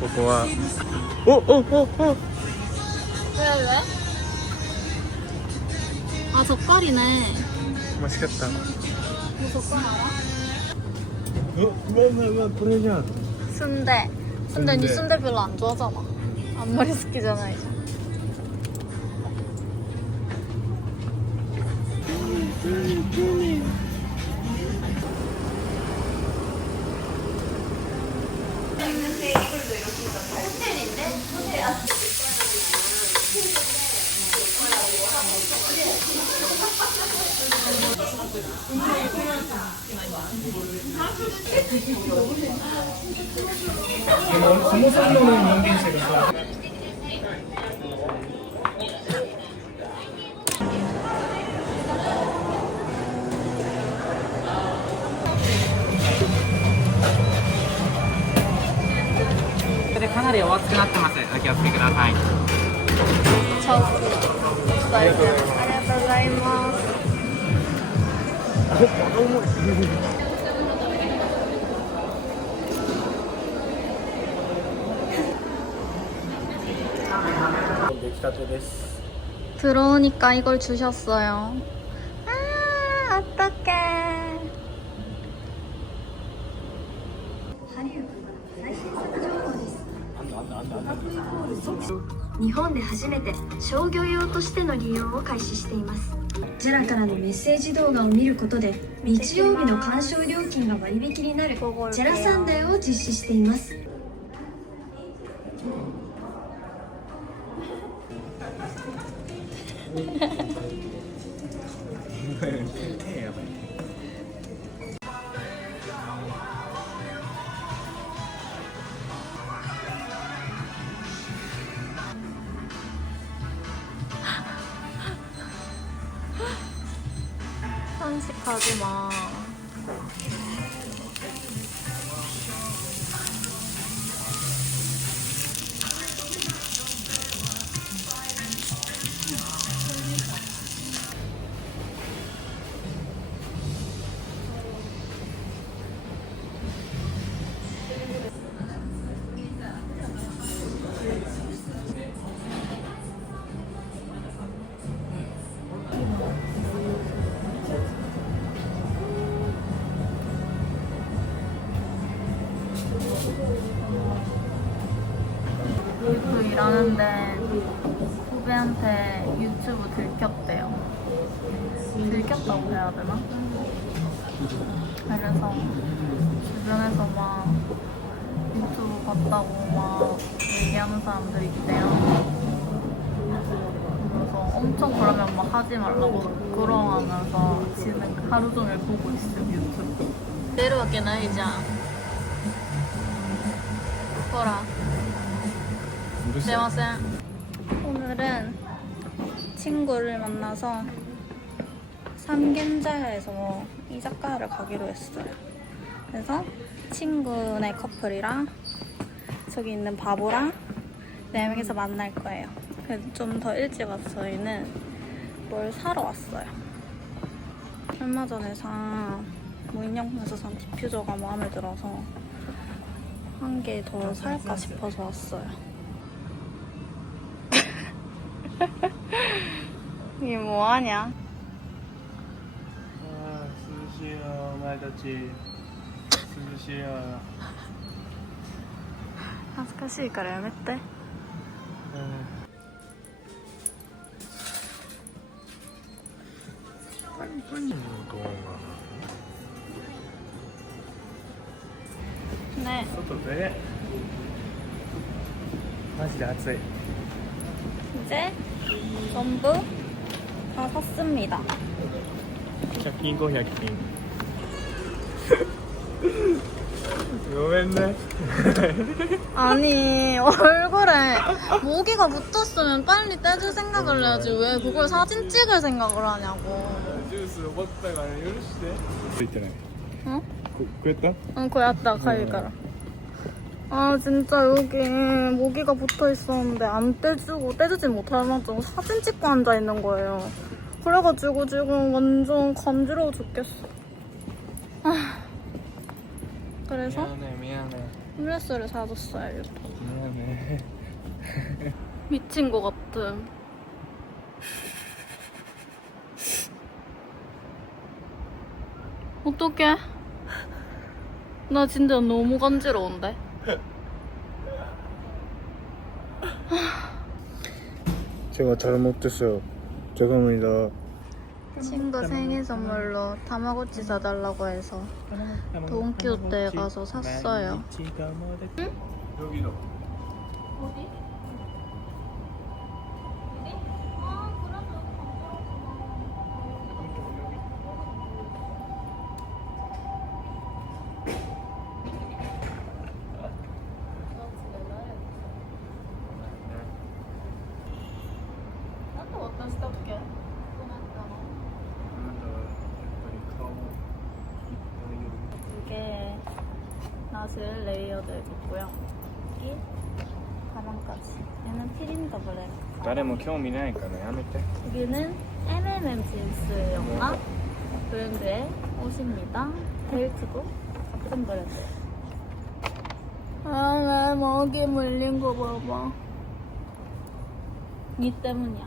고고와 오오오오 어, 어, 어, 왜 왜? 아 젓갈이네. 맛있겠다. 너 젓갈 알아? 뭐, 뭐, 왜왜왜 브레이션 순대. 순대 니 순대. 별로 안 좋아하잖아. 앞머리 스키잖아 이제. 음, 음, 음. それでかなりお熱くなってます。お気をつけください。 저. 아りがとうございます。出来たてです。 들어오니까 이걸 주셨어요. 아, 어떡해. 日本で初めて商業用としての利用を開始していますジェラからのメッセージ動画を見ることで日曜日の鑑賞料金が割引になるジェラサンデーを実施しています 하지 마. 그 일하는데 후배한테 유튜브 들켰대요. 들켰다고 해야 되나? 그래서 주변에서 막 유튜브 봤다고 막 얘기하는 사람들이 있대요. 그래서 엄청 그러면 막 하지 말라고 부끄러워하면서 지는 하루 종일 보고 있음 유튜브. 내려가게 나이자. 보라. 네, 오늘은 친구를 만나서 삼겐자에서 이자카를 가기로 했어요. 그래서 친구네 커플이랑 저기 있는 바보랑 네 명이서 만날 거예요. 그래서 좀 더 일찍 와서 저희는 뭘 사러 왔어요. 얼마 전에 산 무인양품에서 뭐 산 디퓨저가 마음에 들어서 한 개 더 살까 싶어서 왔어요. 이게 뭐하냐? ああ、涼しいよ、お前たち。涼しいよ。 恥ずかしいからやめて。うん。パニパニの動画。 네. 外で。マジで暑い。 이제 전부 다 샀습니다. 100均500均。ごめんね。 아니 얼굴에 모기가 붙었으면 빨리 떼줄 생각을 해야지 왜 그걸 사진 찍을 생각을 하냐고 ジュースを持ったから許して。ついてない。 어? 食えた 응, 거의 왔다, 가위가라. 아 진짜 여기 모기가 붙어있었는데 안 떼주고 떼주진 못하면서 사진 찍고 앉아있는 거예요. 그래가지고 지금 완전 간지러워 죽겠어. 아. 그래서? 미안해 미안해. 홈레스를 사줬어요 유튜브. 미안해. 미친 거 같음 어떡해? 나 진짜 너무 간지러운데? 제가 잘못했어요 죄송합니다 친구 생일 선물로 타마고치 사달라고 해서 돈키호테에 가서 샀어요. 여기로 어디? 어디? 낫을 레이어드 해줬고요. 여기 가방까지. 얘는 피린더 블랙. 誰も興味ないからやめて 여기는 M&M 진스였나? 브랜드의 옷입니다. 벨트도 같은 브랜드. 아, 왜 먹이 물린 거 봐봐. 니 때문이야.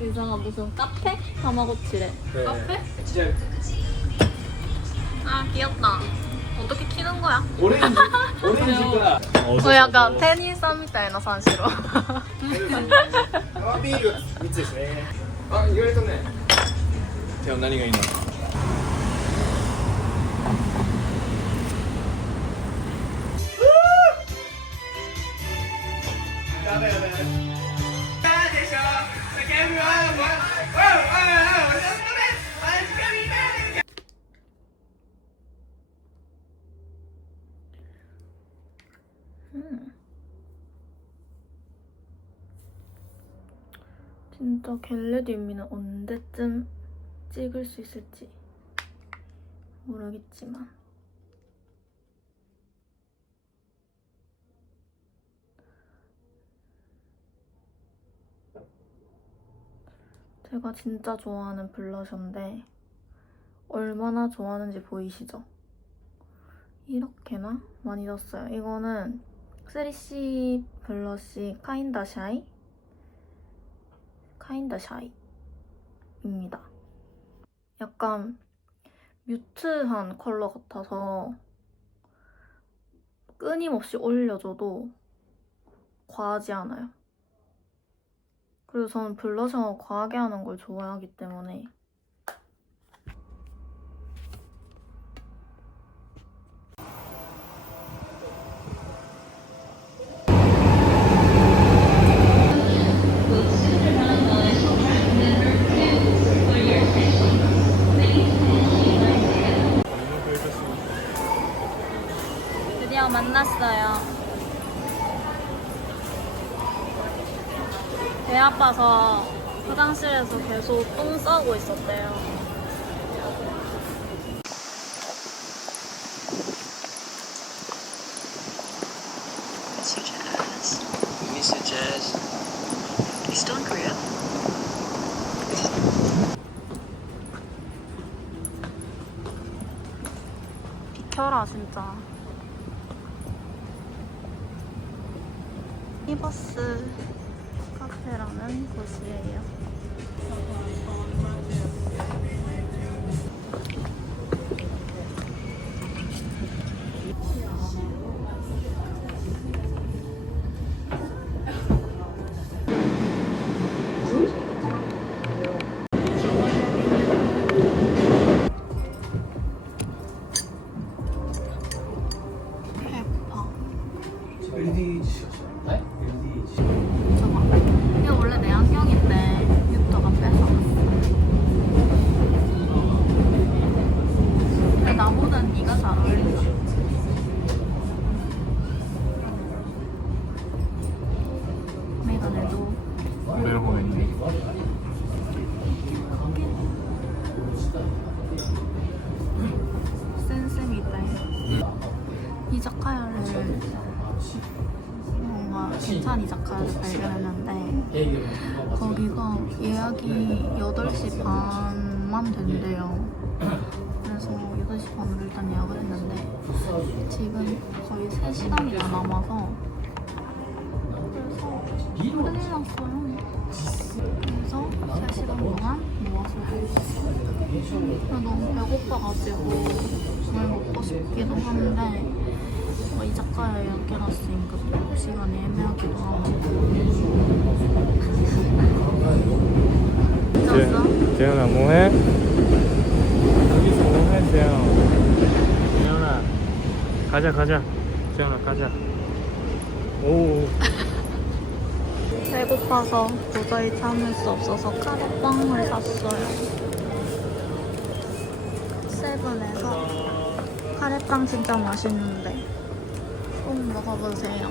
이상한 무슨 카페? 타마고치래 네. 카페? 아 귀엽다 어떻게 키는 거야? オレンジオレンジが 어 약간 테니스みたいな三四郎あビール3つですねあ意外とね今日何がいいの 진짜 겟레디미는 언제쯤 찍을 수 있을지 모르겠지만 제가 진짜 좋아하는 블러셔인데 얼마나 좋아하는지 보이시죠? 이렇게나 많이 썼어요. 이거는 3C 블러쉬 카인다 샤이 카인다 샤이입니다. 약간 뮤트한 컬러 같아서 끊임없이 올려줘도 과하지 않아요. 그리고 저는 블러셔 과하게 하는 걸 좋아하기 때문에 만났어요. 배 아파서 화장실에서 계속 똥 싸고 있었대요. 히버스 카페라는 곳이에요. 배파. 뭔가 괜찮은 이자카야를 발견했는데 거기가 예약이 8시 반만 된대요. 그래서 8시 반으로 일단 예약을 했는데 지금 거의 3시간이 다 남아서 그래서 큰일 났어요. 그래서 3시간 동안 무엇을 할수 있어요. 너무 배고파가지고 뭘 먹고 싶기도 한데 뭐 이자카야 예약해 놨으니까 또 시간이 애매하기도 하고? 재현아 뭐해? 여기서 뭐해 재현 재현아 가자 가자. 재현아 가자. 오. 배고파서 도저히 참을 수 없어서 카레빵을 샀어요. 세븐에서. 카레빵 진짜 맛있는데. 꼭 먹어보세요.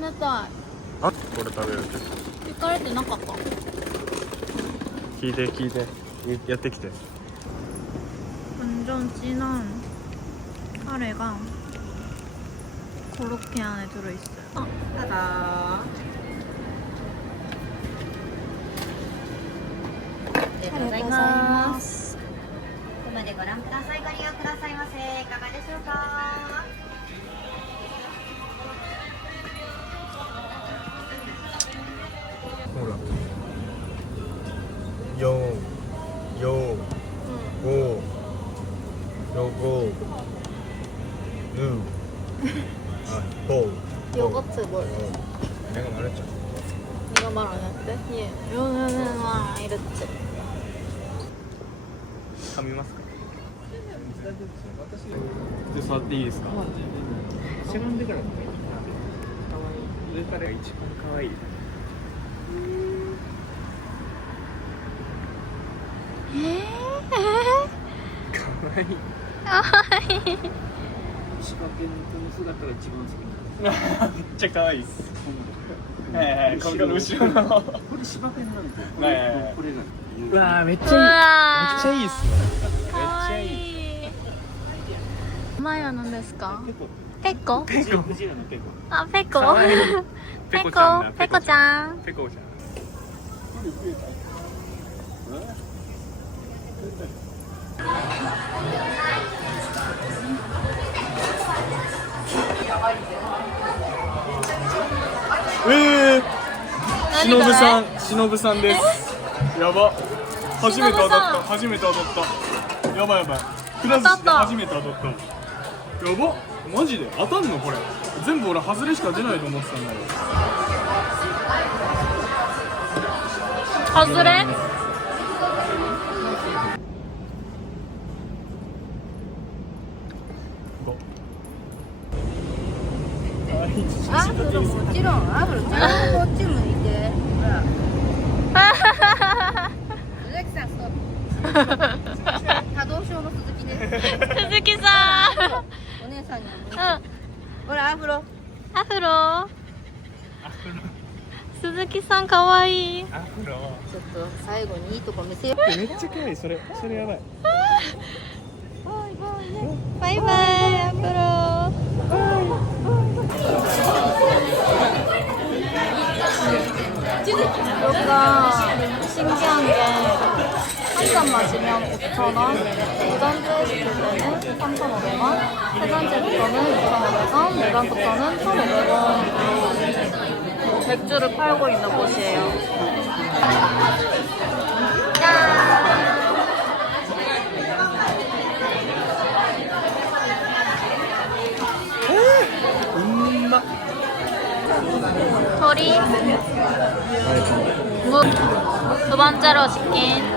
冷たい。 아?これ食べる聞かれてなかった。聞いて聞いてやってきて 완전 진한 카레가 고로케 안에 들어있어요. 아, 따다. 감사합니다. ここまでご覧ください。ご利用くださいませ。いかがでしょうか。ほら四四五六六아 고. 요거트 뭘? 내가 말했잖아. 네가 말 안 했대? 예. 요는 와 이랬지. 噛みますか。 で触っていいですか？しゃがんでから。可愛い。上からが一番可愛い。可愛い。柴犬この姿が一番好きめっちゃ可愛いっす。はいはい、この後ろの。これ柴犬なんでこはいはいはいれこれがうわーめっちゃいい。めっちわゃいいっすね。めっちゃいい。いい。名前は何ですか？ペコ。ペコ？あ、ペコ。ペコペコちゃんだ。ペコちゃん。ペコちゃん。えー、しのぶさん、しのぶさんです。やば。初めて当たった。初めて当たった。やばいやばい。クラスして初めて当たった。やば。マジで？当たんのこれ？全部俺外れしか出ないと思ってたんだよ。外れ？もちろんアフロちゃんとこっち向いてほら鈴木さんストップ多動症の鈴木です鈴木さお姉 さんにほらアフロ。アフロ。鈴木さん可愛いい。アフロ。ちょっと最後にいいとこ見せよう。めっちゃ可愛い。それそれやばい。バイバイ、バイバイアフロ。バイバイ。 한 잔 마시면 5,000원, 두 잔째 했을 때는 3,500원, 세 잔째부터는 2,500원, 네 잔부터는 1,500원으로 맥주를 팔고 있는 곳이에요. 음마. 소리 무, 두 번째로 시킨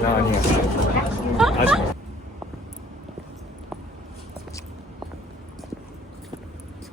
아, 나 아니야. 어? 아직.